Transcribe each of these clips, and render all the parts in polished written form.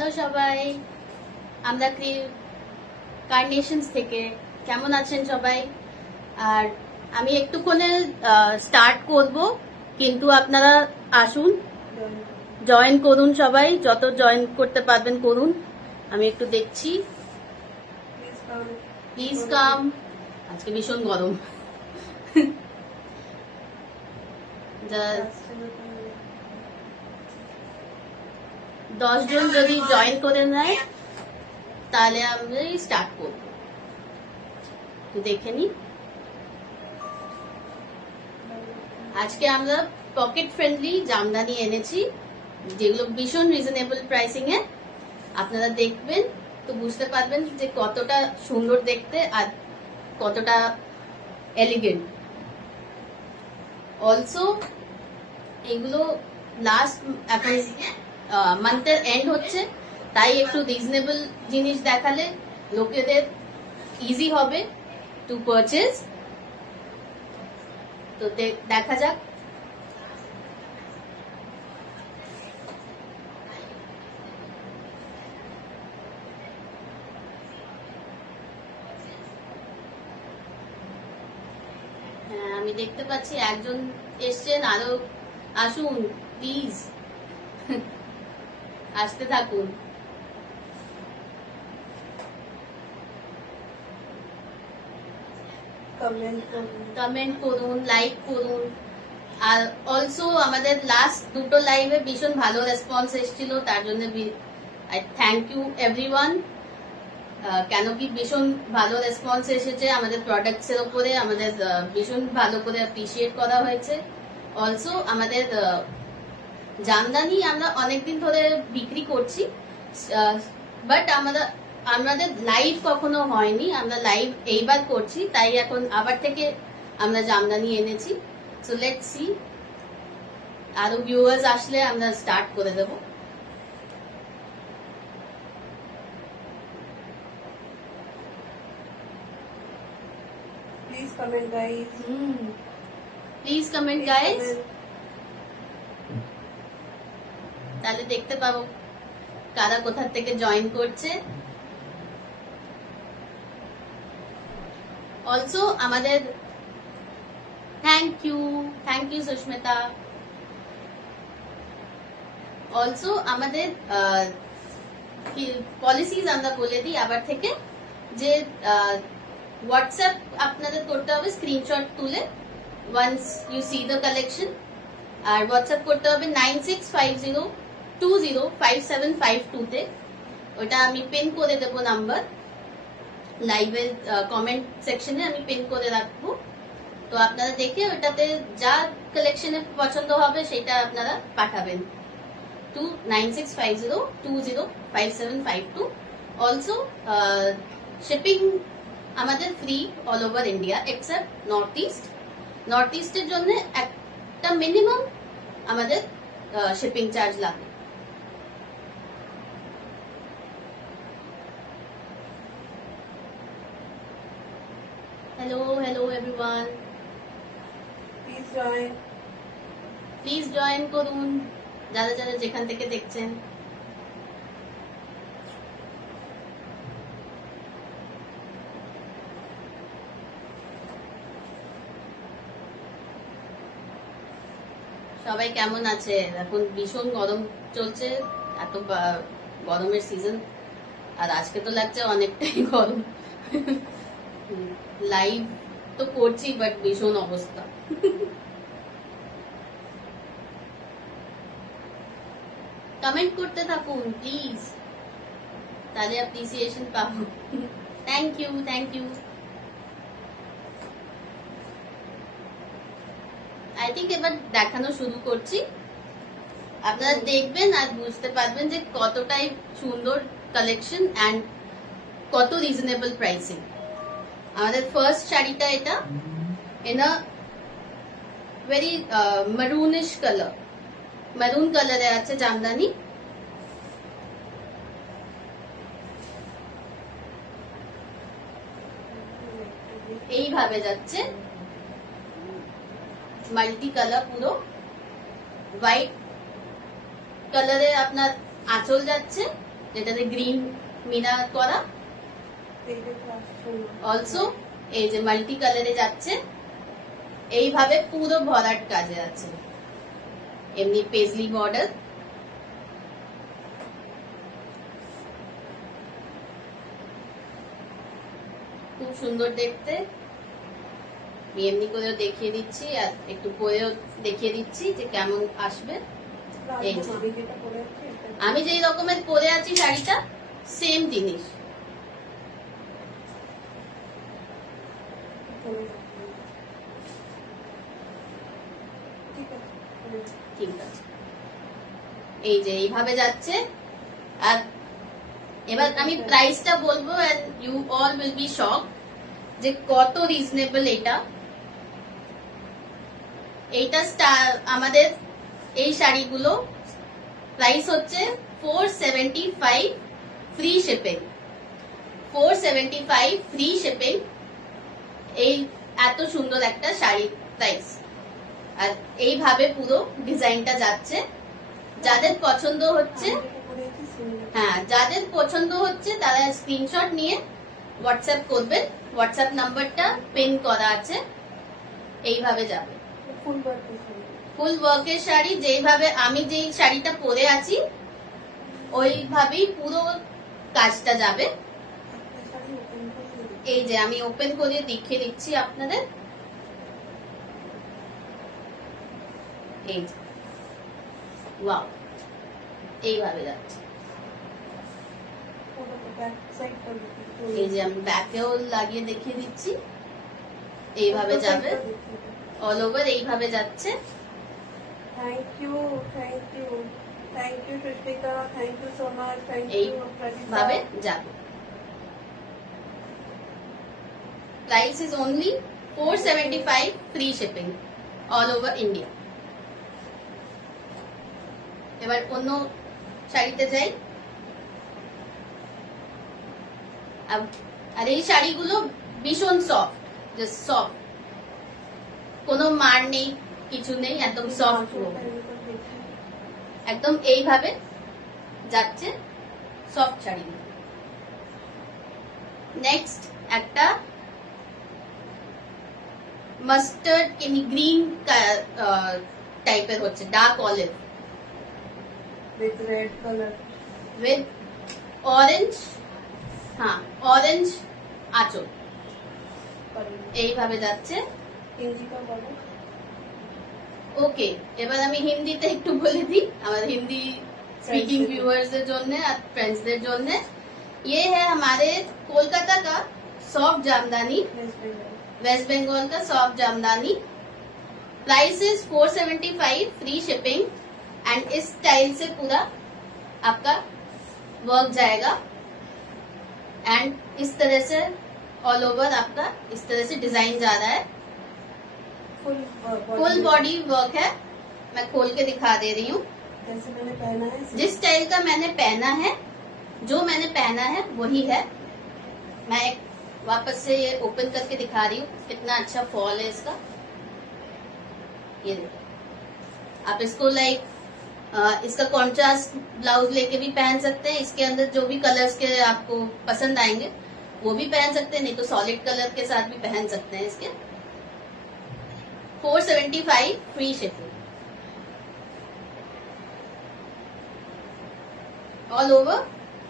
Hello সবাই, আমরা কার্নেশনস থেকে কেমন আছেন সবাই? আর আমি একটুক্ষণে স্টার্ট করব, কিন্তু আপনারা আসুন, জয়েন করুন, সবাই যত জয়েন করতে পারবেন করুন। আমি একটু দেখছি, প্লিজ কাম। আজকে ভীষণ গরম। 10 জন যদি জয়েন করে নেয় তাহলে আমরা স্টার্ট করব। দেখে নি, আজকে আমরা পকেট ফ্রেন্ডলি জামদানি এনেছি, যেগুলো ভীষণ রিজনেবল প্রাইসিং এ। আপনারা দেখবেন তো বুঝতে পারবেন যে কতটা সুন্দর দেখতে আর কতটা এলিগেন্ট। অলসো এগুলো লাস্ট এখন মান্থের এন্ড হচ্ছে, তাই একটু রিজনেবল জিনিস দেখালে লোকেদের ইজি হবে টু পারচেজ। তো দেখা যাক। হ্যাঁ, আমি দেখতে পাচ্ছি একজন এসছেন, আরো আসুন প্লিজ, আসতে থাকুন। কমেন্ট করুন, লাইক করুন। আর অলসো আমাদের লাস্ট দুটো লাইভে ভীষণ ভালো রেসপন্স এসেছিল, তার জন্য আই থ্যাংক ইউ এভরিওয়ান। কেন কি ভীষণ ভালো রেসপন্স এসেছে আমাদের প্রোডাক্টস এর উপরে, আমাদের ভীষণ ভালো করে অ্যাপ্রিসিয়েট করা হয়েছে। অলসো আমাদের জামদানি আমরা অনেকদিন ধরে বিক্রি করছি, বাট আমাদের লাইভ কখনো হয়নি, আমরা লাইভ এইবার করছি, তাই এখন আবার থেকে আমরা জামদানি এনেছি। সো লেটস সি, আরো ভিউয়ার্স আসলে আমরা স্টার্ট করে দেব। Please comment, guys. Please comment guys, তাহলে দেখতে পাবো কারা কোথা থেকে জয়েন করছে। অলসো আমাদের থ্যাংক ইউ সুস্মিতা। অলসো আমাদের পলিসিজ আমরা বলে দিই আবার থেকে, যে হোয়াটসঅ্যাপ আপনাদের করতে হবে স্ক্রিনশট তুলে once you see the collection, আর হোয়াটসঅ্যাপ করতে হবে 9650205752 তে। ওটা আমি পিন করে দেবো নাম্বার, লাইভের কমেন্ট সেকশনে আমি পিন করে রাখবো। তো আপনারা দেখে ওটাতে যা কালেকশনে পছন্দ হবে সেটা আপনারা পাঠাবেন টু 9650205752। অলসো শিপিং আমাদের free all over India except north east. North ইস্টের জন্য একটা মিনিমাম আমাদের শিপিং চার্জ লাগবে। হ্যালো এভরিওয়ান, প্লিজ জয়েন করুন যারা যারা যেখান থেকে দেখছেন। সবাই কেমন আছে? এখন ভীষণ গরম চলছে, এত গরমের সিজন, আর আজকে তো লাগছে অনেকটাই গরম। লাইভ তো করছি বাট ভীষণ অবস্থা। কমেন্ট করতে থাকুন প্লিজ, তাহলে অ্যাপ্রিসিয়েশন পাবো। Thank you. আই থিঙ্ক এবার দেখানো শুরু করছি, আপনারা দেখবেন আর বুঝতে পারবেন যে কতটাই সুন্দর কালেকশন অ্যান্ড কত রিজনেবল প্রাইসিং। আমাদের ফার্স্ট শাড়িটা এটা ইন আ ভেরি মারুনিশ কালার, মারুন কালারে আছে জামদানি। এইভাবে যাচ্ছে মাল্টি কালার, পুরো হোয়াইট কালারে আপনার আঁচল যাচ্ছে, যেটাতে গ্রিন মিনা করা। অলসো এই যে মাল্টি কালারে যাচ্ছে, এইভাবে পুরো ভরাট কাজে আছে, এমনি পেজলি বর্ডার। খুব সুন্দর দেখতে। আমি এমনি করেও দেখিয়ে দিচ্ছি আর একটু পরেও দেখিয়ে দিচ্ছি যে কেমন আসবে। এই যে আমি যেই রকমের পরে আছি শাড়িটা সেম জিনিস। ঠিক আছে, এই যে এইভাবে যাচ্ছে। আর এবার আমি প্রাইসটা বলবো and you all will be shock যে কত রিজনেবল এটা। এইটা আমাদের এই শাড়িগুলো প্রাইস হচ্ছে 475 ফ্রি শিপিং। 475 free shipping. এই এত সুন্দর একটা শাড়ি প্রাইস। আর এইভাবে পুরো ডিজাইনটা যাচ্ছে। যাদের পছন্দ হচ্ছে, হ্যাঁ যাদের পছন্দ হচ্ছে তারা স্ক্রিনশট নিয়ে হোয়াটসঅ্যাপ করবেন। হোয়াটসঅ্যাপ নাম্বারটা পিন করা আছে। এইভাবে যাবে ফুল ওয়ার্কের শাড়ি। যেইভাবে আমি যেই শাড়িটা পরে আছি ওইভাবেই পুরো কাজটা যাবে। এই যে আমি ওপেন করে দেখিয়ে দিচ্ছি আপনাদের। এই যে ওয়াও, এইভাবে যাচ্ছে। এই যে আমি ব্যাকেও লাগিয়ে দেখিয়ে দিচ্ছি। এইভাবে যাবে, অল ওভার এইভাবে যাচ্ছে। Thank you Susmita, thank you so much, thank you. এইভাবে যাবে। Price is only 475 free shipping all over India. এবার অন্য শাড়িতে যাই। আর এই শাড়িগুলো ভীষণ সফট, জাস্ট সফট, কোনো মার নেই, কিছু নেই, একদম সফট, একদম এইভাবে যাচ্ছে সফট শাড়ি। নেক্সট একটা মাস্টার্ড গ্রিন টাইপের হচ্ছে, dark olive with red color with orange, হ্যাঁ অরেঞ্জ আঁচল। এইভাবে যাচ্ছে। হিন্দিটা বলো। ওকে, এবার আমি হিন্দিতে একটু বলে দিই আমার হিন্দি स्पीकिंग व्यूअर्स और फ्रेंड्स ये है हमारे कोलकाता का सॉफ्ट जामदानी, वेस्ट बंगाल का soft jamdani. Price is 475 free shipping. And इस स्टाइल से पूरा आपका वर्क जाएगा। एंड इस तरह से ऑल ओवर आपका इस तरह से डिजाइन जा रहा है। फुल बॉडी वर्क है। मैं खोल के दिखा दे रही हूँ जैसे मैंने पहना है, जिस स्टाइल का मैंने पहना है, जो मैंने पहना है वही है। मैं वापस से ये ओपन करके दिखा रही हूँ कितना अच्छा फॉल है इसका। ये देखो, आप इसको लाइक इसका कॉन्ट्रास्ट ब्लाउज लेके भी पहन सकते हैं। इसके अंदर जो भी कलर्स के आपको पसंद आएंगे वो भी पहन सकते हैं, नहीं तो सॉलिड कलर के साथ भी पहन सकते हैं इसके। 475 फ्री शिपिंग ऑल ओवर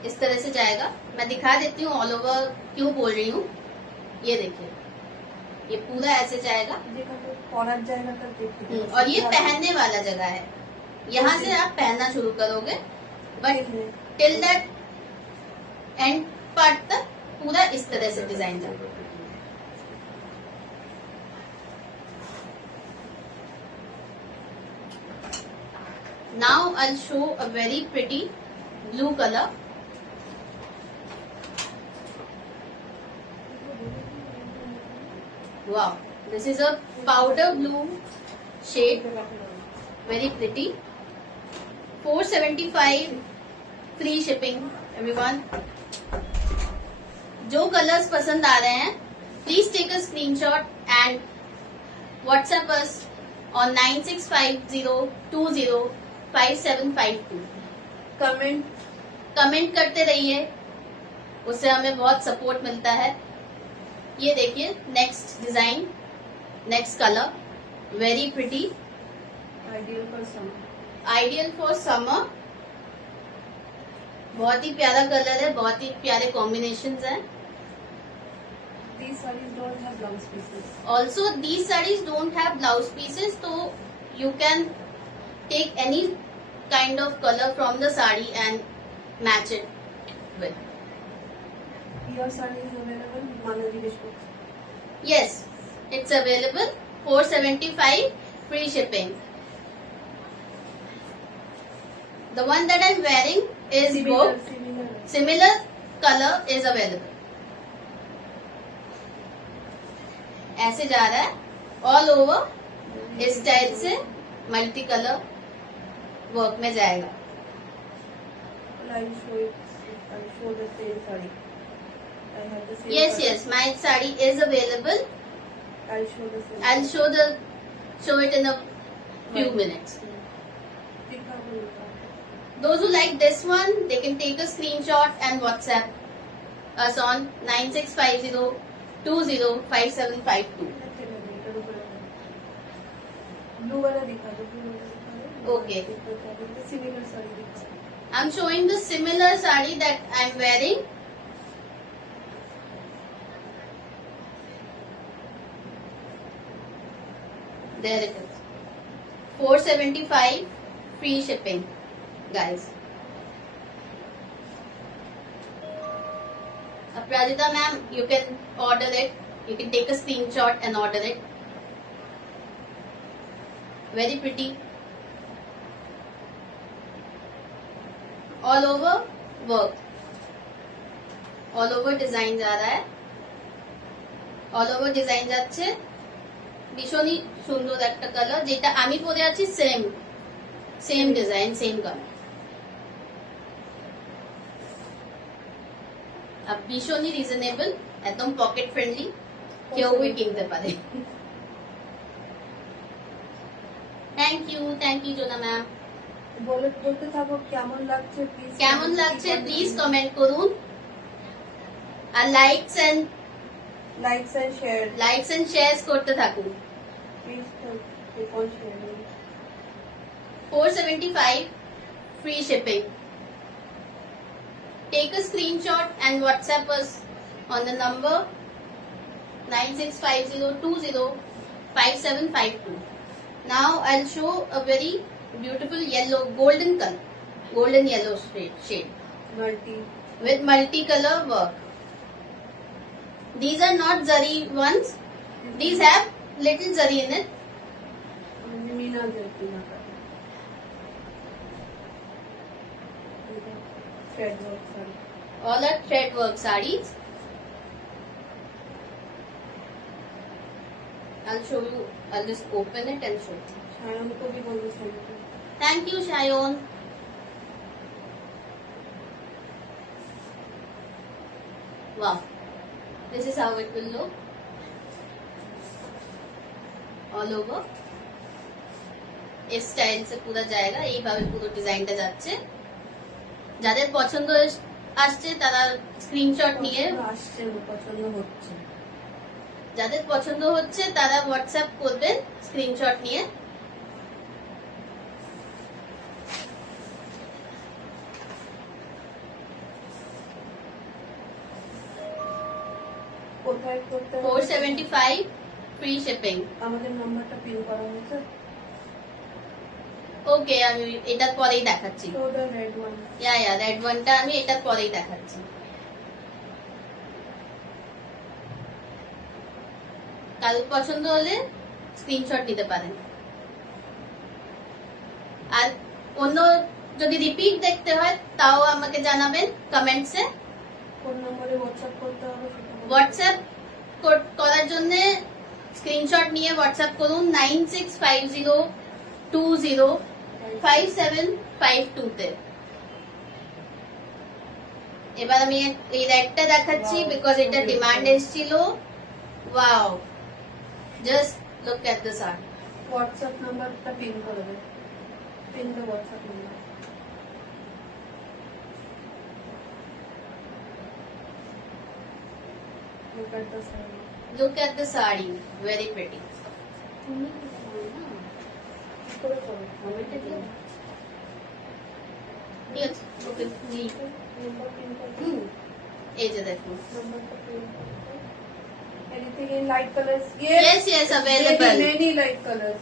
इस तरह से जाएगा। मैं दिखा देती हूँ ऑल ओवर क्यों बोल रही हूँ। ये देखिए, ये पूरा ऐसे जाएगा और ये पहनने वाला जगह है। यहाँ से आप पहनना शुरू करोगे, but till that and part तक पूरा इस तरह से डिजाइन जाएगा। Now I'll show a very pretty blue color. Wow, this is a powder blue shade, very pretty. 475 free shipping everyone. जो कलर्स पसंद आ रहे हैं please take a screenshot and WhatsApp us on 9650205752. Comment comment करते रहिए, उससे हमें बहुत सपोर्ट मिलता है। ये देखिए next design, next colour, very pretty, ideal for summer. Ideal for summer. बहुत ही प्यारा कलर है, बहुत ही प्यारे कॉम्बिनेशंस हैं। These sarees don't have blouse pieces. Also, these sarees don't have blouse pieces, so you can take any kind of color from the saree and match it with. Your saree is available with Manali Dishbooks. Yes, it's available. 475 free shipping. The one that I'm wearing is booked. Similar color is available. ऐसे जा रहा है all over, इस style से multi colour work में जाएगा। I'll show it. I'll show the same saree. I have the same. Yes, color. yes, my saree is available. I'll show the same. I'll show it in a few minutes. दिखा दो उनका। Those who like this one, they can take a screenshot and WhatsApp us on 9650205752. Blue वाला दिखा दो, blue वाला दिखा दो। Okay. Similar sari दिखा दो। I'm showing the similar saree that I'm wearing. There it is. 475 free shipping, guys. Aprazita ma'am, you can order it. You can take a screenshot and order it. Very pretty. All over work. All over design जा रहा है. All over design যাচ্ছে. ভীষণই সুন্দর একটা colour, যেটা আমি পরে আছি সেম ডিজাইন, সেম কালার। আর ভীষণই রিজনেবল, একদম পকেট ফ্রেন্ডলি, কেউ কিনতে পারে। Thank you Jona ma'am. বলতে থাকো কেমন লাগছে প্লিজ। কেমন লাগছে প্লিজ কমেন্ট করুন, আর লাইকস এন্ড শেয়ার করতে থাকুন। Please keep on sharing. 475 free shipping. Take a screenshot and WhatsApp us on the number 9650205752. Now I'll show a very beautiful yellow, golden color, golden yellow shade Multi. with multicolor work. These are not zari ones. These have little zari in it. Meena देती ना कर। Thread work sari. All are thread work sarees. I'll show you. I'll just open it and show you. शायद को भी बोलो thank you. Thank you, Shayon. Wow. This is how it will look. All over. इस style से পুরো जाएगा, এইভাবে পুরো ডিজাইনটা যাচ্ছে। যাদের পছন্দ আসছে তারা স্ক্রিনশট নিয়ে, আসছে পছন্দ হচ্ছে, যাদের পছন্দ হচ্ছে তারা হোয়াটসঅ্যাপ করবেন স্ক্রিনশট নিয়ে। কোথায় করতে হবে? 475 ফ্রি শিপিং। আমাদের নাম্বারটা পিন করা হয়েছে। ওকে, আমি এটার পরেই দেখাচ্ছি। তো the red one. Yeah red ওয়ানটা আমি এটার পরেই দেখাচ্ছি। কারোর পছন্দ হলে স্ক্রিনশট নিতে পারেন। আর অন্য যদি রিপিট দেখতে হয় তাও আমাকে জানাবেন কমেন্টসে। কোন নম্বরে হোয়াটসঅ্যাপ করতে হবে সেটা বলুন। হোয়াটসঅ্যাপ করার জন্য স্ক্রিনশট নিয়ে হোয়াটসঅ্যাপ করুন 9650205752 তে। এবার আমি এই রেডটা দেখাচ্ছি বিকজ এটা ডিমান্ড এসেছিল। Wow, just look at this art. WhatsApp নাম্বারটা পিন করবে। Pin the WhatsApp number. Look at the saree. Look at the sari, very pretty. কি করে করো? ঠিক আছে, ওকে নিই। Number pin করো। হুম, এই যে দেখুন। Number pin করো। Anything in light colors? Yes, yes, available. Many light colors.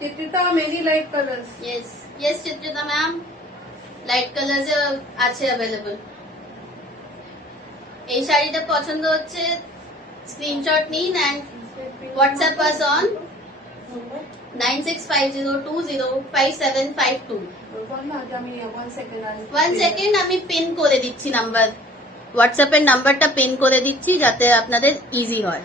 Chitrita, many light colors. Yes, yes, Chitrita ma'am, light colours আছে অ্যাভেলেবল। এই শাড়িটা পছন্দ হচ্ছে স্ক্রিনশট নিন অ্যান্ড WhatsApp us on 9650205752। বল না যে আমি 1 second আর 1 সেকেন্ড আমি পিন করে দিচ্ছি নাম্বার, হোয়াটসঅ্যাপের নাম্বারটা পিন করে দিচ্ছি যাতে আপনাদের ইজি হয়।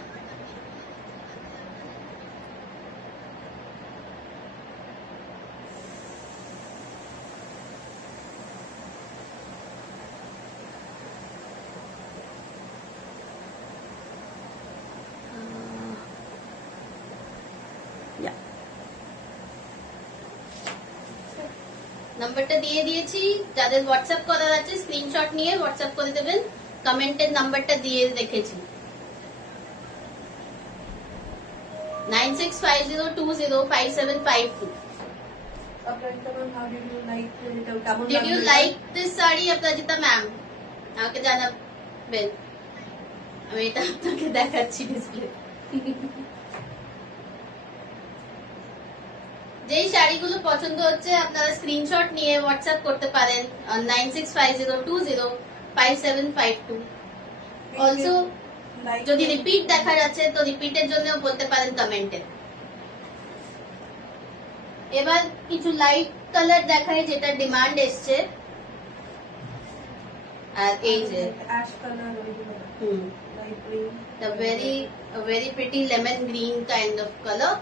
নাম্বারটা দিয়ে দিয়েছি, যাদের হোয়াটসঅ্যাপ করার আছে স্ক্রিনশট নিয়ে হোয়াটসঅ্যাপ করে দেবেন। কমেন্টের নাম্বারটা দিয়ে রেখেছি 9650205752। Aparanta ma'am, how did you like it? কেমন Did you লাগলো? like this sari Aparajita ma'am? আমাকে জানাবেন, আমি এটা আপনাকে দেখাচ্ছি ডিসপ্লে। যেই শাড়িগুলো পছন্দ হচ্ছে আপনারা স্ক্রিনশট নিয়ে হোয়াটসঅ্যাপ করতে পারেন 9650205752। অলসো Like যদি it? রিপিট দেখার আছে তো রিপিটের জন্য বলতে পারেন কমেন্টে। এবার কিছু লাইট কালার দেখায় যেটা ডিমান্ড এসছে। আর এই যে ash color ওইগুলো। হুম, Light green. the very pretty lemon green kind of color।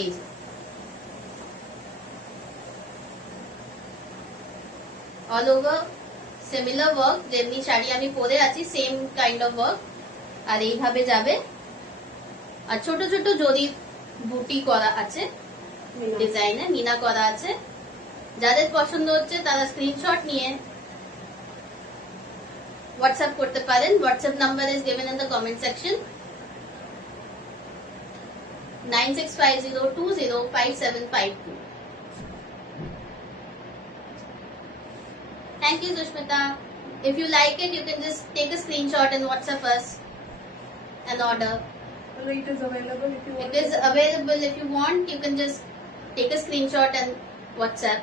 এই যে অল ওভার সিমিলার ওয়ার্ক, যেমনি শাড়ি আমি পরে আছি সেম কাইন্ড অফ ওয়ার্ক। আর এইভাবে যাবে, আর ছোট ছোট জরির বুটি করা আছে, ডিজাইনে মিনা করা আছে। যাদের পছন্দ হচ্ছে তারা স্ক্রিনশট নিয়ে হোয়াটসঅ্যাপ করতে পারেন। WhatsApp number is given in the comment section 9650205752। Thank you, Sushmita. If you like it, you can just take a screenshot and WhatsApp us an order. So it is available if you want. It is available. If you want, you can just take a screenshot and WhatsApp.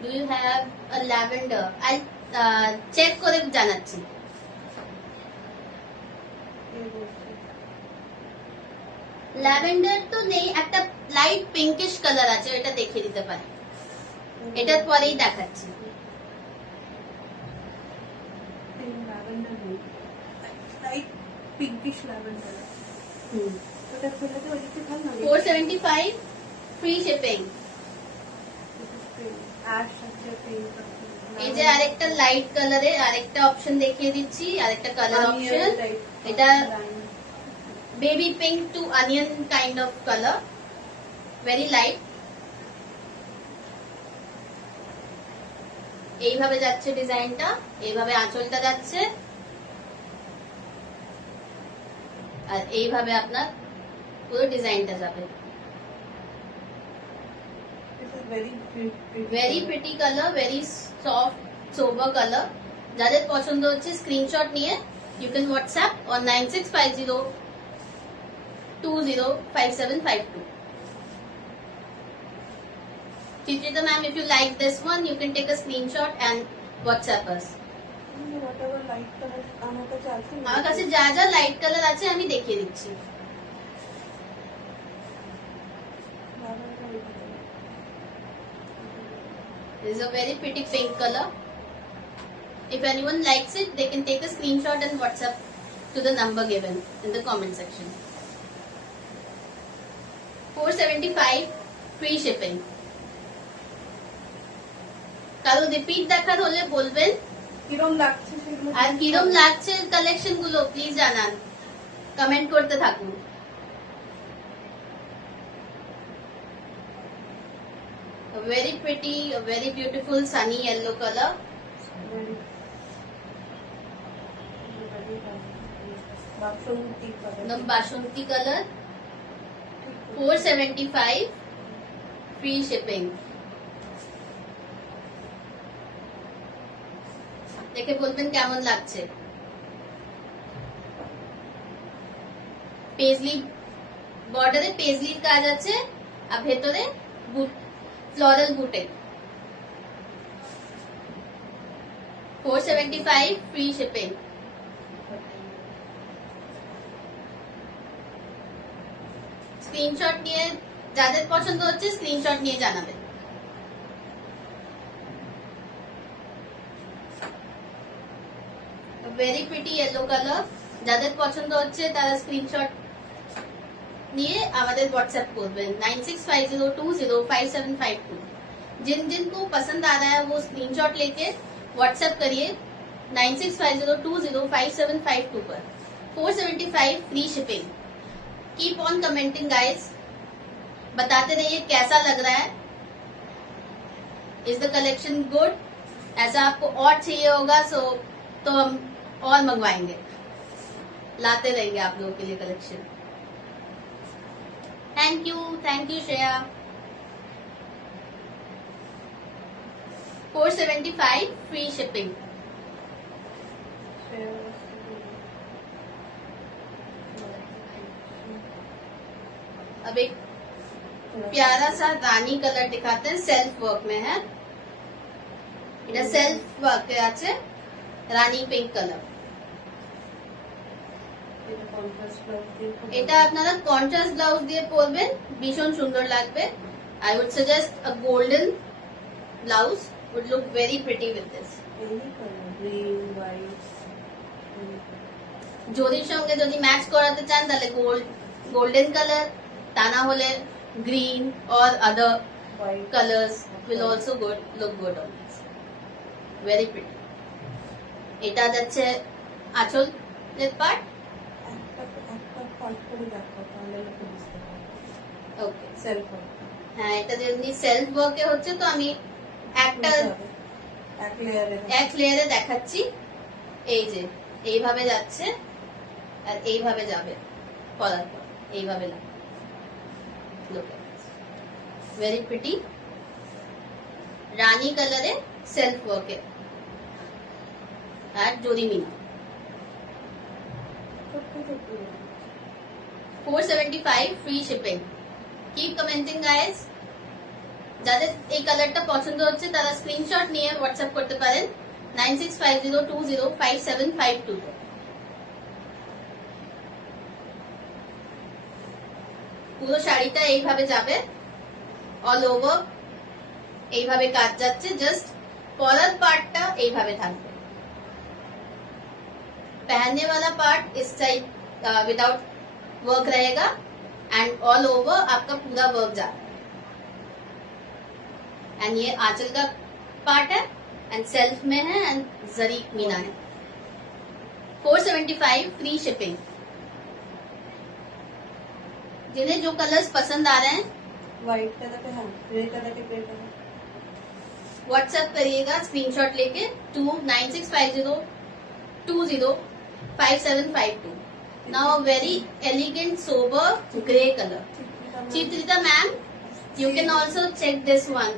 Do you have a lavender? I'll check করে জানাচ্ছি। Lavender তো নেই, একটা light pinkish colour আছে, এটা দেখিয়ে দিতে পারি। এটার পরেই দেখাচ্ছি। Light pinkish lavender. ওটা খুলে তো ওইদিকে ভালো লাগে। 475 ফ্রি শিপিং। Ash আছে pink আছে। এই যে আরেকটা লাইট কালারের আরেকটা অপশন দেখিয়ে দিচ্ছি, আরেকটা কালার অপশন। এটা baby pink to onion kind of colour, very light. এইভাবে যাচ্ছে ডিজাইনটা, এইভাবে আঁচলটা যাচ্ছে, আর এইভাবে আপনার পুরো ডিজাইনটা যাবে। This is very pretty. Very pretty colour, very soft sober colour. যাদের পছন্দ হচ্ছে স্ক্রিনশট নিয়ে you can WhatsApp on 9650205752। Chitrita ma'am, if you like this one, you can take a screenshot and WhatsApp us. Whatever light color আমার কাছে আছে। আমার কাছে যা যা লাইট কালার আছে আমি দেখিয়ে দিচ্ছি। This is a very pretty pink color. If anyone likes it, they can take a screenshot and WhatsApp to the number given in the comment section. 475 free shipping. কারো রিপিট দেখার হলে বলবেন, কিরম লাগছে সেগুলো। আর কিরম লাগছে কালেকশন গুলো প্লিজ জানান, কমেন্ট করতে থাকুন। A very pretty, a very beautiful sunny yellow color. Very- বাসন্তী एकदम बासंती कलर 475 फ्री शिपिंग। দেখে বলবেন কেমন লাগছে। পেজলি বর্ডারে পেজলির কাজ আছে আর ভেতরে বুট ফ্লোরাল বুটে 475 ফ্রি শিপিং। স্ক্রিনশট নিয়ে যাদের পছন্দ হচ্ছে স্ক্রিনশট নিয়ে জানাবেন। ভেরি প্রিটি ইয়েলো কালার, যাদের পছন্দ হচ্ছে তারা স্ক্রিনশট নিয়ে আমাদের व्हाट्सएप করবেন 9650205752। जिन जिन को पसंद आ रहा है वो स्क्रीनशॉट लेके व्हाट्सएप करिए 9650205752 पर। 475 free shipping. Keep on commenting guys, बताते रहिए कैसा लग रहा है। Is the collection good? ऐसा आपको और चाहिए होगा तो हम और मंगवाएंगे, लाते रहेंगे आप लोगों के लिए collection. Thank you Shreya. 475 free shipping. अब एक प्यारा सा रानी कलर दिखाते हैं, सेल्फ वर्क में है। এটা সেলফ ওয়ার্কে আছে, রানী পিঙ্ক কালার। এটা আপনারা কন্ট্রাস্ট ব্লাউজ দিয়ে পরবেন, ভীষণ সুন্দর লাগবে। I would suggest a golden blouse would look very pretty with this. জরির সঙ্গে যদি ম্যাচ করাতে চান তাহলে গোল্ডেন কালার, তা না হলে green or other colors will also look good on this. Very pretty. এটা যাচ্ছে আঁচলের পার্ট। ওকে, হ্যাঁ, এটা যেমনি সেলফ ওয়ার্কে হচ্ছে তো আমি একটা এক লেয়ারে দেখাচ্ছি। এই যে এইভাবে যাচ্ছে আর এইভাবে যাবে, করার পর এইভাবে লাগবে। ভেরি প্রিটি রানী কালারে সেলফ ওয়ার্কে আর zari meena. 475 free shipping. Keep commenting guys. যাদের এই কালারটা পছন্দ হচ্ছে তারা স্ক্রিনশট নিয়ে হোয়াটসঅ্যাপ করতে পারেন 9650205752 তে। পুরো শাড়িটা এইভাবে যাবে, অল ওভার এইভাবে কাজ যাচ্ছে, জাস্ট कॉलर पार्टটা এইভাবে থাকবে। पहनने वाला पार्ट इस साइड विदाउट वर्क रहेगा एंड ऑल ओवर आपका पूरा वर्क जा रहा है। एंड ये आंचल का पार्ट है एंड सेल्फ में है एंड जरी मीना है। 475 फ्री शिपिंग। जिन्हें जो कलर्स पसंद आ रहे हैं व्हाइट कलर पे, हाँ ग्रे कलर के पे व्हाट्सएप करिएगा स्क्रीनशॉट लेके 9650205752। Now very elegant sober grey colour. Chitrita ma'am, you can also check this one.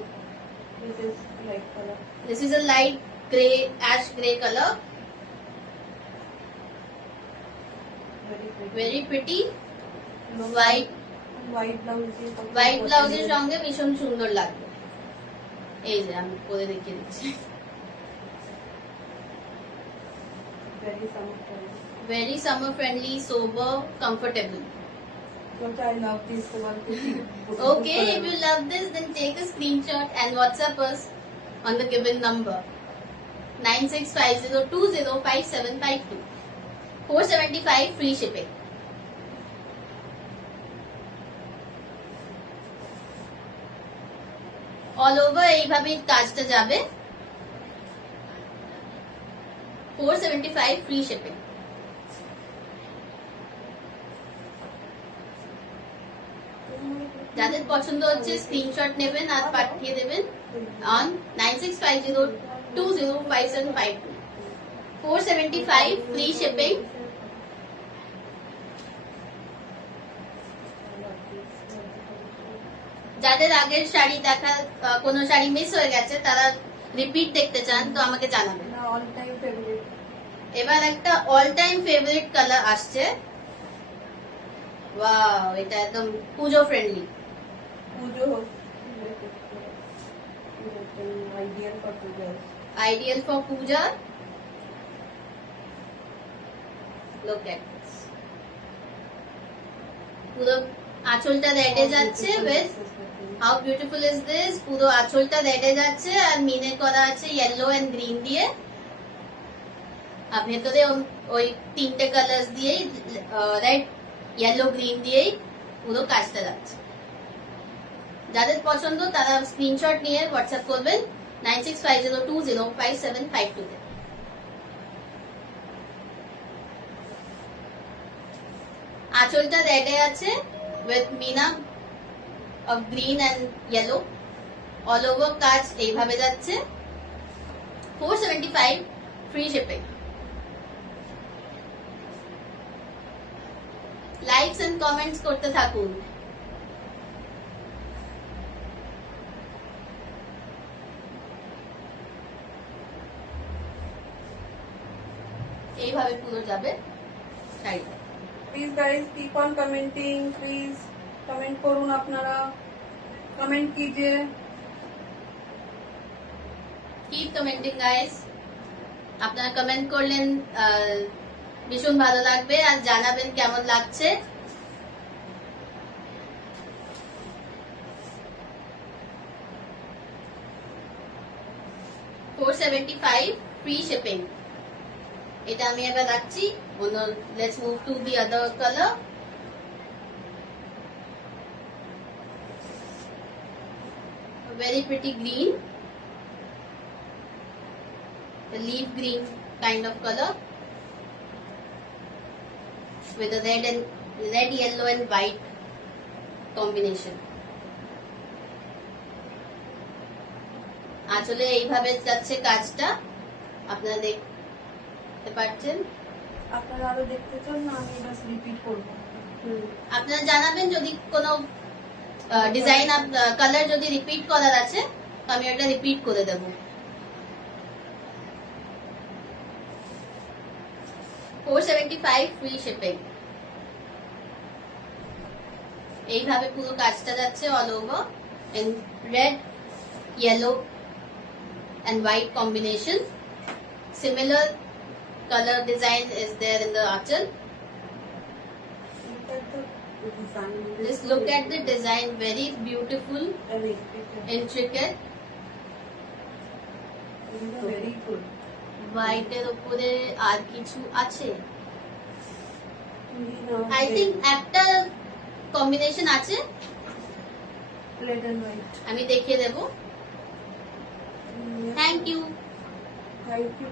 This is light color. This is a light grey, ash grey color. Very pretty. White ব্লাউজের সঙ্গে ভীষণ সুন্দর লাগবে। এই যে আমি পরে দেখিয়ে দিচ্ছি। Very summer friendly, sober, comfortable. I love this one. Okay, if you love this, then take a screenshot and WhatsApp us on the given number 9650205752. 475 free shipping. All over এইভাবে কাজটা যাবে। 475 ফ্রি শিপিং। যাদের পছন্দ হচ্ছে screenshot নেবেন আর পাঠিয়ে দেবেন on 9650205752 205752 475 free shipping. যাদের আগের শাড়ি দেখা কোনো শাড়ি মিস হয়ে গেছে তারা রিপিট দেখতে চান তো আমাকে জানাবেন। All time favourite. এবার একটা অল টাইম ফেভারিট কালার আসছে। ওয়াও, এটা একদম পুজো friendly. Puja ideal for Puja. Ideal for Puja. Look at this. পুরো আঁচলটা রেডে যাচ্ছে with how beautiful is this. পুরো আঁচলটা রেডে যাচ্ছে আর মিনে করা আছে ইয়েলো এন্ড গ্রিন দিয়ে। আর ভেতরে ওই তিনটে কালার দিয়েই রেড ইয়েলো গ্রিন দিয়েই পুরো কাজটা যাচ্ছে। যাদের পছন্দ তারা স্ক্রিনশট নিয়ে হোয়াটসঅ্যাপ করবেন 9650205752 তে। আঁচলটা রেডে আছে with meena of green and yellow. All over কাজ এইভাবে যাচ্ছে। 475 free shipping. Likes and comments করতে থাকুন। এইভাবে পুরো যাবে শাড়িটা। Please guys keep on commenting. Please comment করুন, আপনারা कमेंट कीजिए। Keep commenting guys. আপনারা কমেন্ট করলেন ভীষণ ভালো লাগবে আর জানাবেন কেমন লাগছে। $475 ফ্রি শিপিং। এটা আমি এবার রাখছি। Let's move to the other colour. Very pretty green, a leaf green kind of color with a red, yellow and white combination. আসলে এইভাবে যাচ্ছে কাজটা, আপনারা দেখতে পাচ্ছেন। আপনারা আরো দেখতে চান না আমি বাস রিপিট করব? আপনারা জানাবেন যদি কোনো ডিজাইন কালার যদি রিপিট করার আছে তো আমি ওটা রিপিট করে দেব। 475 ফ্রি শিপিং। এইভাবে পুরো কাজটা যাচ্ছে all over in red, yellow and white combination. Similar color design is there in the archal. Just look at the design, very beautiful, intricate. Very good. White এর উপরে আর কিছু আছে? I think একটা combination আছে, রেড এন্ড হোয়াইট। আমি দেখিয়ে দেব। Thank you. Thank you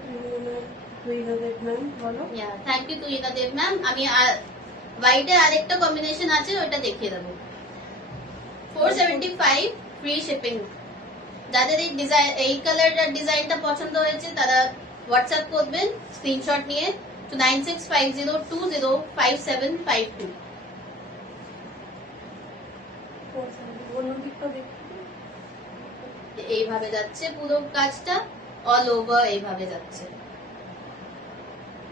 Tuhina Deb ma'am. বলো। Thank you Tuhina Deb ma'am. আমি হোয়াইটে আরেকটা কম্বিনেশন আছে, ওটা দেখিয়ে দেবো। 475 ফ্রি শিপিং। যাদের এই কালার ডিজাইনটা পছন্দ হয়েছে তারা হোয়াটসঅ্যাপ করবেন স্ক্রিনশট নিয়ে to 9650205752। এইভাবে যাচ্ছে পুরো কাজটা, অল ওভার এইভাবে যাচ্ছে,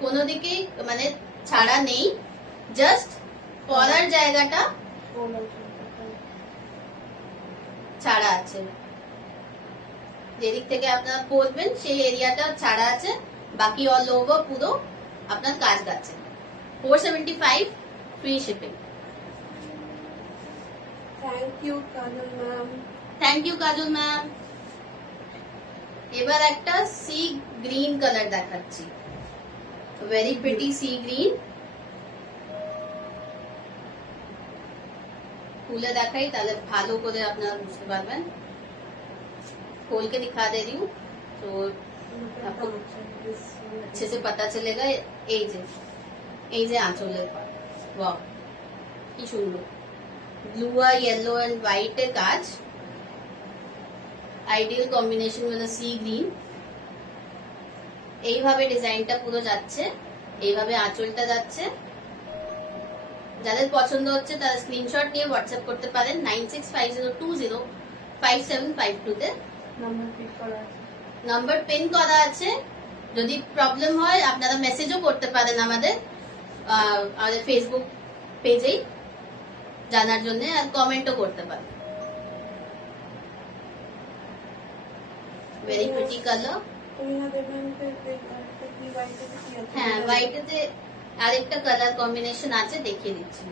কোনো দিকেই মানে ছাড়া নেই, জাস্ট পরার জায়গাটা ছাড়া আছে। যেদিক থেকে আপনারা পরবেন সেই এরিয়াটা ছাড়া আছে, বাকি অল ওভার পুরো আপনার কাজ যাচ্ছে। 475 free shipping. Thank you Kajal ma'am. Thank you Kajal ma'am. এবার একটা সি গ্রিন কালার দেখাচ্ছি, ভেরি প্রিটি সি গ্রিন। খুলে দেখাই তাহলে ভালো করে আপনারা বুঝতে পারবেন। खोल के दिखा दे रही हूँ तो आपको अच्छे से पता चलेगा। এই যে আঁচলের পাট, ওয়াও কি সুন্দর, ব্লু আর ইয়েলো এন্ড হোয়াইট এর কাজ, ideal combination with sea green. এইভাবে ডিজাইনটা পুরো যাচ্ছে, এইভাবে আঁচলটা যাচ্ছে। যাদের পছন্দ হচ্ছে তারা স্ক্রিনশট নিয়ে হোয়াটসঅ্যাপ করতে পারেন 9650205752 তে। নাম্বার পিক করা আছে। নাম্বার পিন করা আছে। যদি প্রবলেম হয় আপনারা মেসেজও করতে পারেন আমাদের ফেসবুক পেজেই জানার জন্য, আর কমেন্টও করতে পারেন। Very pretty colour. তুমি না দেখবেন কি হোয়াইটে কি আছে? হ্যাঁ, হোয়াইটেতে আরেকটা কালার কম্বিনেশন আছে, দেখিয়ে দিচ্ছি।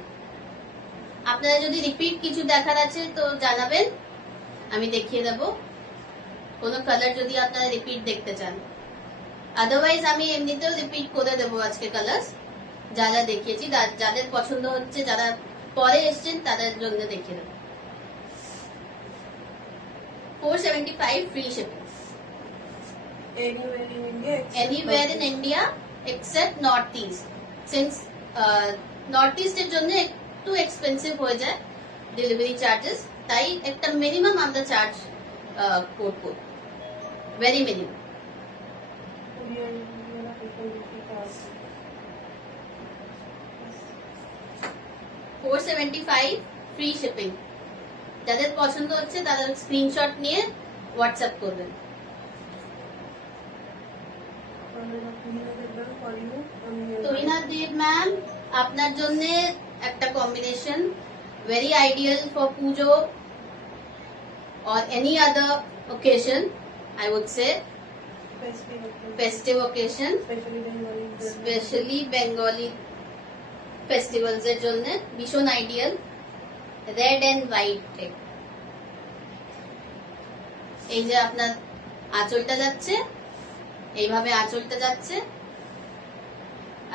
আপনারা যদি রিপিট কিছু দেখার আছে তো জানাবেন, আমি দেখিয়ে দেব। কোনো কালার যদি আপনারা রিপিট দেখতে চান, আদারওয়াইজ আমি এমনিতেও রিপিট করে দেবো আজকে কালার যা যা দেখিয়েছি। যাদের পছন্দ হচ্ছে, যারা পরে এসছেন তাদের জন্য দেখিয়ে দেবো। 475 free shipping anywhere in India except North East. Since North East এর জন্য একটু এক্সপেন্সিভ হয়ে যায় ডেলিভারি চার্জেস, তাই একটা মিনিমাম আমরা চার্জ করব, ভেরি মিনিমাম। 475 free shipping. যাদের পছন্দ হচ্ছে তাদের স্ক্রিনশট নিয়ে হোয়াটসঅ্যাপ করবেন। তুহিনা দেব ম্যাম, আপনার জন্য একটা combination very ideal for Puja or any other occasion, I would say festive occasion, especially Bengali festivals এর জন্য ভীষণ আইডিয়াল। রেড এন্ড হোয়াইট, এই যে আপনার আঁচলটা যাচ্ছে, এইভাবে আঁচলটা যাচ্ছে,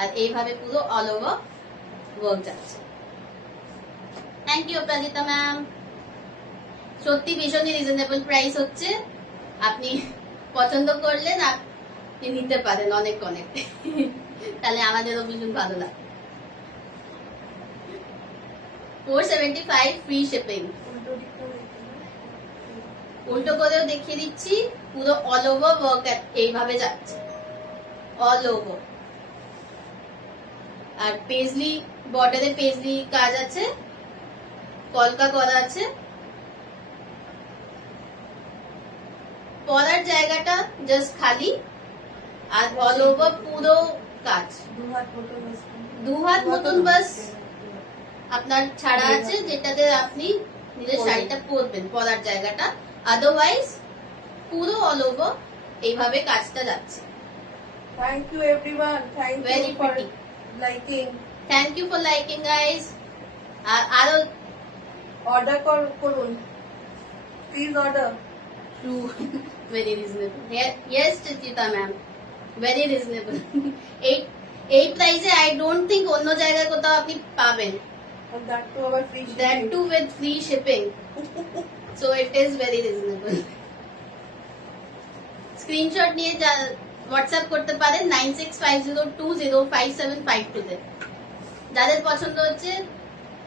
আর এইভাবে পুরো অল ওভার ওয়ার্ক যাচ্ছে। Thank you Aparajita ma'am. সত্যি ভীষণই রিজনেবল প্রাইস হচ্ছে, আপনি পছন্দ করলেন আপনি নিতে পারেন অনেক অনেক, তাহলে আমাদেরও ভীষণ ভালো লাগে। 475 ফ্রি শিপিং। উল্টো করেও দেখিয়ে দিচ্ছি, পুরো অল ওভার ওয়ার্ক এইভাবে যাচ্ছে, অল ওভার। আর পেজলি বর্ডারে পেজলি কাজ আছে, কলকা করা আছে। পরার জায়গাটা জাস্ট খালি, আর অল ওভার পুরো কাজ। দু হাত মতন বাস আপনার ছাড়া আছে, যেটাতে আপনি নিজের শাড়িটা পরবেন, পরার জায়গাটা। আদারওয়াইজ পুরো অল ওভার এইভাবে কাজটা যাচ্ছে। Thank you everyone, thank Very you for pretty. Liking. Thank you for liking guys. আর আরো অর্ডার করুন please, order. True. Very reasonable. Yes, Chitrita ma'am. Very reasonable. এই প্রাইসে আই ডোন্ট থিঙ্ক অন্য জায়গায় কোথাও আপনি পাবেন। And that too our free shipping. That too with free shipping. So it is very reasonable. Screenshot নিয়ে WhatsApp করতে পারেন 9650205752 তে। যাদের পছন্দ হচ্ছে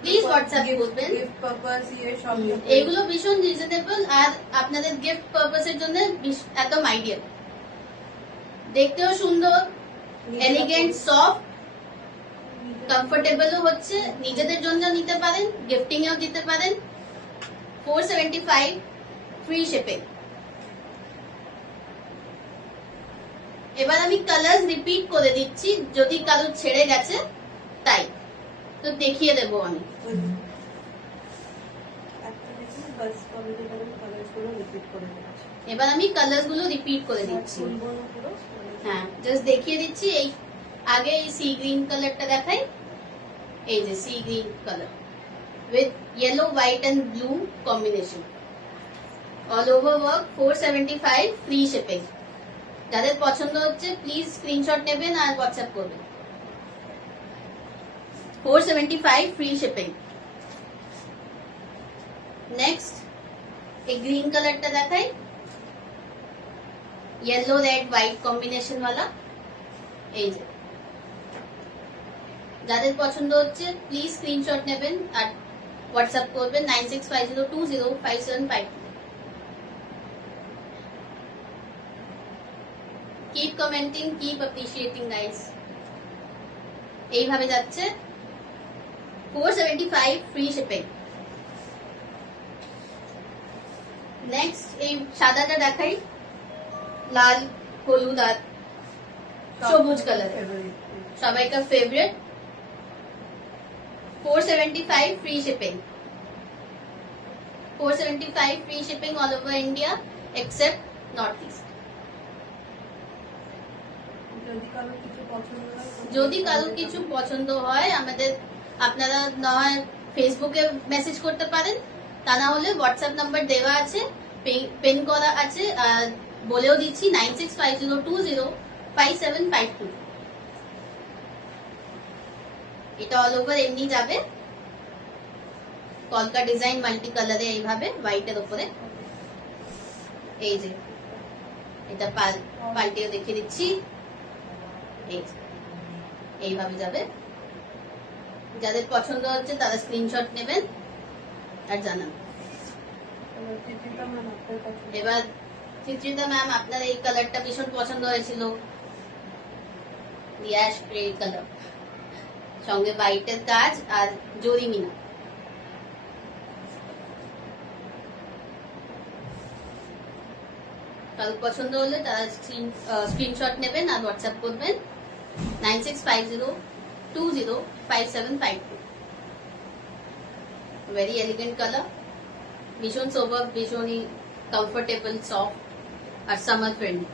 প্লিজ হোয়াটসঅ্যাপ করবেন। গিফট পারপাস ये সব এগুলো ভীষণ রিজনেবল, আর আপনাদের গিফট পারপাসের জন্য একদম আইডিয়াল। দেখতেও সুন্দর, এলিগেন্ট, সফট, কমফোর্টেবলও হচ্ছে। নিজেদের জন্য নিতে পারেন, গিফটিং এও দিতে পারেন। 475 ফ্রি শিপিং। এবার আমি কালার রিপিট করে দিচ্ছি, যদি কারো ছেড়ে গেছে তাই তো দেখিয়ে দেবো আমি। বাস কমেন্টে কালারস গুলো রিপিট করে দিচ্ছি। এবার আমি কালার গুলো রিপিট করে দিচ্ছি। খুলবো না পুরো। হ্যাঁ, জাস্ট দেখিয়ে দিচ্ছি। এই আগে এই সি গ্রিন কালারটা দেখাই, এই যে sea green colour with yellow, white and blue combination, all over work. 475 free shipping. যাদের পছন্দ হচ্ছে প্লিজ স্ক্রিনশট নেবেন আর হোয়াটসঅ্যাপ করবেন। 475 ফ্রি শিপিং। নেক্সট এই গ্রিন কালারটা দেখাই, येलो रेड व्हाइट कॉम्बिनेशन वाला। এই যে যাদের পছন্দ হচ্ছে প্লিজ স্ক্রিনশট নেবেন আর হোয়াটসঅ্যাপ করবেন 9650205752। Keep commenting, keep appreciating guys. এইভাবে যাচ্ছে 475 ফ্রি শিপিং। নেক্সট এই সাদাটা দেখাই, লাল হলুদ আর সবুজ কালার, সবাইকার favourite. 475 free shipping. 475 free shipping all over India except Northeast. যদি কারো কিছু পছন্দ হয় আমাদের, আপনারা নয় ফেসবুকে মেসেজ করতে পারেন, তা না হলে হোয়াটসঅ্যাপ নাম্বার দেওয়া আছে, পেন করা আছে, আর বলেও দিচ্ছি 9650205752। এটা অল ওভার এমনি যাবে, কলকা ডিজাইন মাল্টি কালারে এইভাবে হোয়াইটের উপরে। এই যে এটা পাল্টিয়ে দেখিয়ে দিচ্ছি, এইভাবে যাবে। যাদের পছন্দ হচ্ছে তারা স্ক্রিনশট নেবেন আর জানান। এবার চিত্রিতা ম্যাম, আপনার এই কালারটা ভীষণ পছন্দ হয়েছিল, অ্যাশ গ্রে কালার, সঙ্গে হোয়াইটের কাজ আর জরি মিনা। কারো পছন্দ হলে তারা স্ক্রিনশট নেবেন আর হোয়াটসঅ্যাপ করবেন 9650205752। ভেরি এলিগেন্ট কালার, ভীষণ সোবার, ভীষণই কমফোর্টেবল, সফট আর সামার ফ্রেন্ডলি।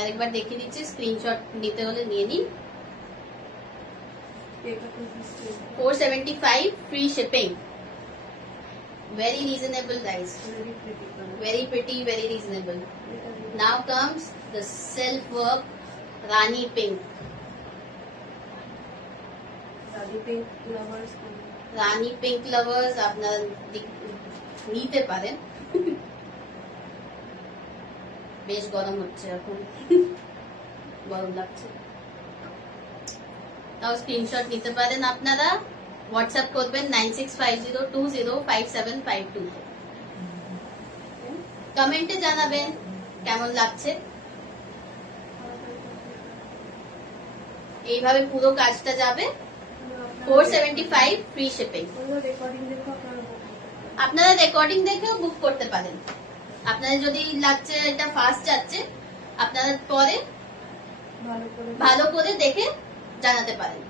আরেকবার দেখিয়ে দিচ্ছি, স্ক্রিনশট নিতে হলে নিয়ে নিন। 475 free shipping. Very reasonable guys. Very pretty, very reasonable. Now comes the self work Rani pink. Rani pink lovers আপনারা নিতে পারেন। বেশ গরম হচ্ছে এখন, গরম লাগছে, তাও স্ক্রিনশট নিতে পারেন আপনারা। হোয়াটসঅ্যাপ করবেন 9650205752। কমেন্টে জানাবেন কেমন লাগছে। এইভাবে পুরো কাজটা যাবে 475 ফ্রি শিপিং। আপনারা রেকর্ডিং দেখেও বুক করতে পারেন। আপনাদের যদি লাগছে এটা ফাস্ট যাচ্ছে, আপনারা পরে ভালো করে দেখে জানাতে পারেন।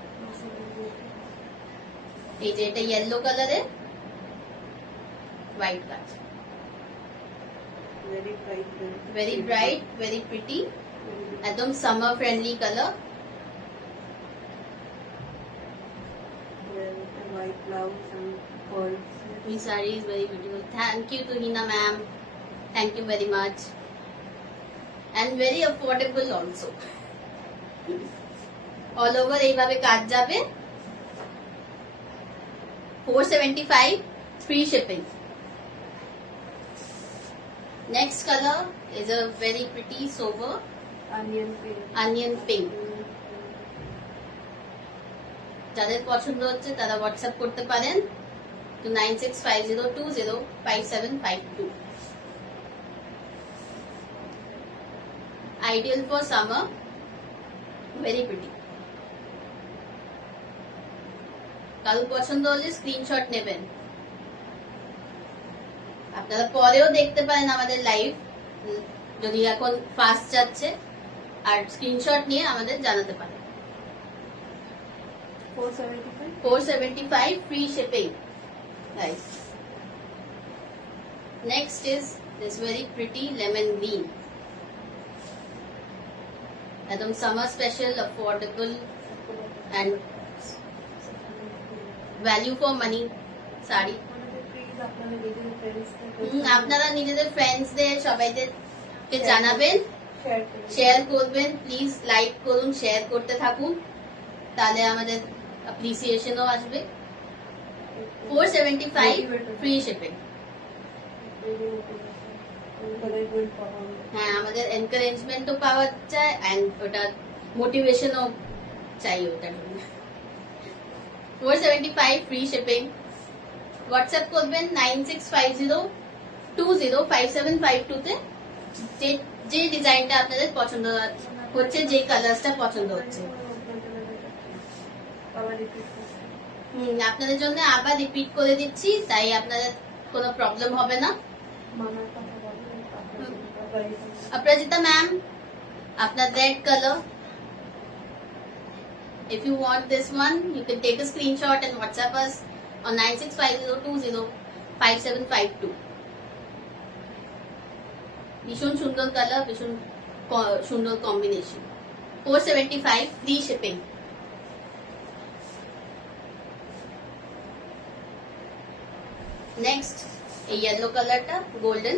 এই যে এটা ইয়েলো কালারে হোয়াইট কাজ, ভেরি ব্রাইট, ভেরি প্রিটি, একদম summer friendly colour. white blouse and pearls. This saree is very beautiful. Thank you to Hina ma'am. Thank you very much. And very affordable also. All over এইভাবে কাজ যাবে 475 free shipping. Next color is a very pretty sober onion pink. যাদের পছন্দ হচ্ছে তারা WhatsApp করতে পারেন to 9650205752. Ideal for summer, very pretty. কারো পছন্দ হলে স্ক্রিনশট নেবেন। আপনারা পরেও দেখতে পারেন আমাদের লাইভ, যদি এখন ফাস্ট যাচ্ছে, আর স্ক্রিনশট নিয়ে আমাদের জানাতে পারেন। 475 free shipping. Nice. Next is this very pretty lemon green. একদম summer special, affordable and value for money sari. আপনারা নিজেদের ফ্রেন্ডসদের সবাইদেরকে জানাবেন, শেয়ার করবেন প্লিজ, লাইক করুন, শেয়ার করতে থাকুন, তাহলে আমাদের অ্যাপ্রিসিয়েশনও আসবে। 475 ফ্রি শিপিং। হ্যাঁ, আমাদের এনকারেজমেন্টও পাওয়া যায় এন্ড ওটা মোটিভেশনও চাই ওটার জন্য। 475 ফ্রি শিপিং। হোয়াটসঅ্যাপ করবেন 9650205752 তে যে যে ডিজাইনটা আপনাদের পছন্দ হচ্ছে, যে কালারসটা পছন্দ হচ্ছে। আবার repeat করছি। আপনাদের জন্য আবার রিপিট করে দিচ্ছি, তাই আপনাদের কোনো প্রবলেম হবে না। মানার কথা বলো, অপরাজিতা ম্যাম, আপনার red colour, if you want this one you can take a screenshot and WhatsApp us on 9650205752. ভীষণ সুন্দর কালার, ভীষণ সুন্দর কম্বিনেশন। 475 free shipping. নেক্সট এই ইয়েলো কালারটা golden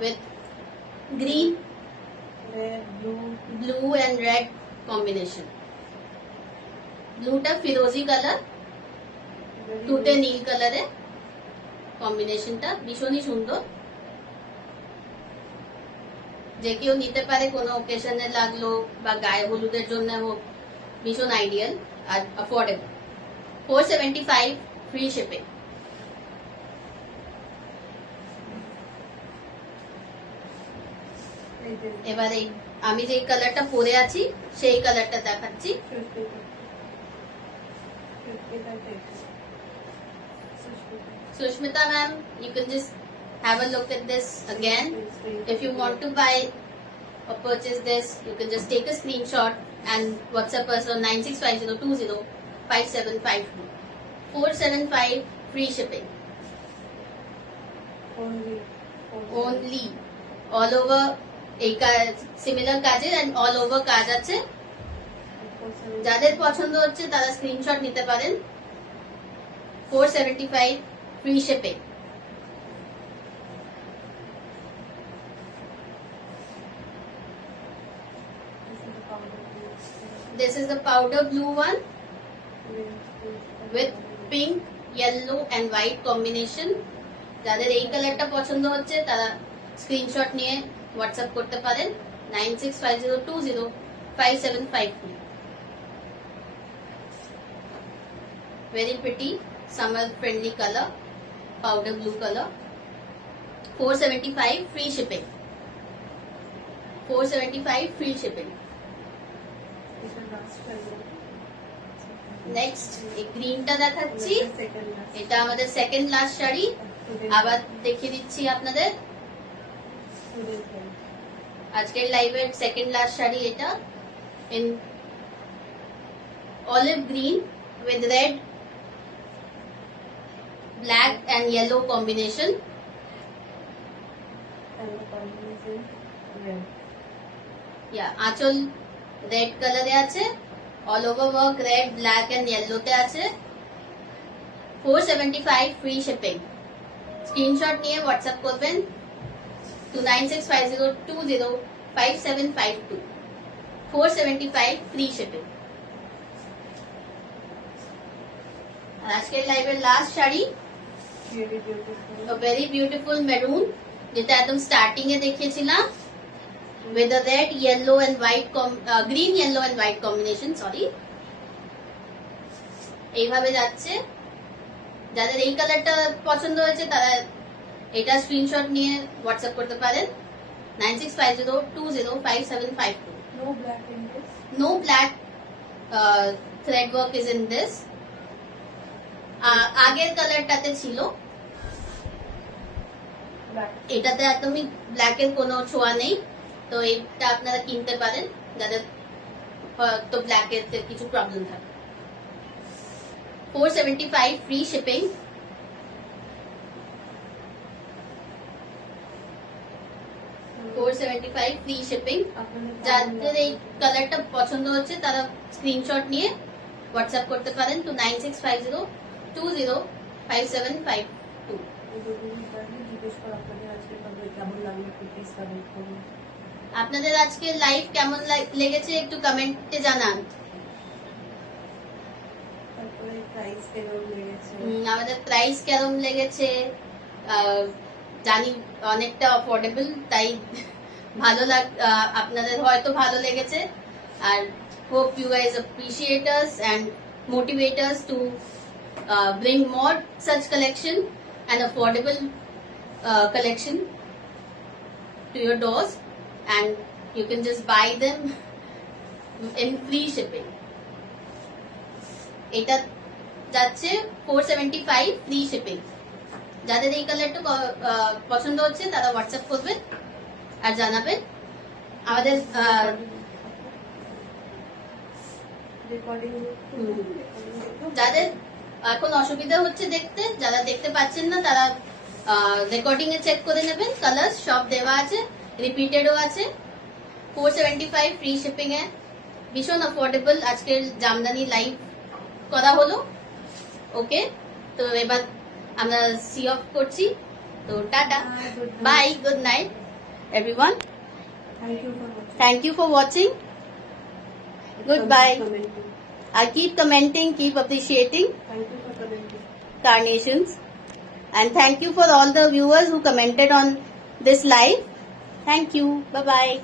with green, red, blue and red combination. ব্লুটা ফিরোজি colour, টুটে নীল কালারে কম্বিনেশনটা ভীষণই সুন্দর। যে কেউ নিতে পারে, কোনো ওকেশনে লাগলো বা গায়ে হলুদের জন্য হোক, ভীষণ আইডিয়াল আর অ্যাফোর্ডেবল। 475 free shipping. এবারে আমি যে কালারটা পরে আছি সেই কালারটা দেখাচ্ছি। Sushmita ma'am, you can just have a look at this again. If you want to buy or purchase this, you can just take a screenshot and WhatsApp us on 9650205752. 475 free shipping. Only. All over এই similar কাজের and all over কাজ আছে। যাদের পছন্দ হচ্ছে তারা screenshot নিতে পারেন। 475 free shipping. This is the powder blue one with pink, yellow and white combination. যাদের এই কালারটা পছন্দ হচ্ছে তারা স্ক্রিনশট নিয়ে হোয়াটসঅ্যাপ করতে পারেন 9650205753. Very pretty summer friendly color, powder blue color. 475 free shipping. 475 free shipping. Next এই গ্রিনটা দেখাচ্ছি, এটা আমাদের সেকেন্ড লাস্ট শাড়ি। আবার দেখিয়ে দিচ্ছি আপনাদের আজকের লাইভের সেকেন্ড লাস্ট শাড়ি। এটা in olive green with red, black and yellow combination. আঁচল রেড কালারে আছে, all over work red, black and ইয়েলোতে আছে। 475 ফ্রি শিপিং। স্ক্রিনশট নিয়ে হোয়াটসঅ্যাপ করবেন to 9650205752. 475 free shipping. আর আজকের লাইভের last sari very beautiful maroon, যেটা একদম স্টার্টিং এ দেখিয়েছিলাম, with the red, yellow and white green, yellow and white combination, sorry. এইভাবে যাচ্ছে। যাদের এই কালারটা পছন্দ হয়েছে তারা এটা স্ক্রিনশট নিয়ে হোয়াটসঅ্যাপ করতে পারেন 9650205752. No black in this. No black thread work is in this. আগের কালারটাতে ছিল, Black. এটাতে একদমই ব্ল্যাক এর কোনো ছোঁয়া নেই। তো এটা আপনারা কিনতে পারেন যাদের তো ব্ল্যাক এর কিছু প্রবলেম থাকে। 475 ফ্রি শিপিং। Free shipping. যাদের এই কালারটা পছন্দ হচ্ছে তারা স্ক্রিনশট নিয়ে হোয়াটসঅ্যাপ করতে পারেন to 9650205752. আপনাদের আজকে লাইভ কেমন লেগেছে একটু কমেন্টে জানান। আমাদের প্রাইস কেমন লেগেছে জানি অনেকটা অ্যাফোর্ডেবল, তাই ভালো আপনাদের হয়তো ভালো লেগেছে। আর hope you guys appreciate us and motivate us to bring more such collection and affordable collection to your doors, and you can just buy them in free shipping. এটা যাচ্ছে 475 ফ্রি শিপিং। যাদের এই কালারটা পছন্দ হচ্ছে তারা হোয়াটসঅ্যাপ করবেন আর জানাবেন। আমাদের যাদের এখন অসুবিধা হচ্ছে দেখতে, যারা দেখতে পাচ্ছেন না তারা রেকর্ডিং এ চেক করে নেবেন। কালার সব দেওয়া আছে, রিপিটেডও আছে। 475 ফ্রি শিপিং এ ভীষণ অ্যাফোর্ডেবল। আজকের জামদানি লাইভ করা হলো। ওকে, তো এবার আমরা সি অফ করছি। তো ta-ta, bye, good night everyone. Thank you for watching. Thank you for watching. Goodbye. Commenting. I keep commenting, keep appreciating Thank you for commenting. carnations, and thank you for all the viewers who commented on this live. Thank you. Bye bye.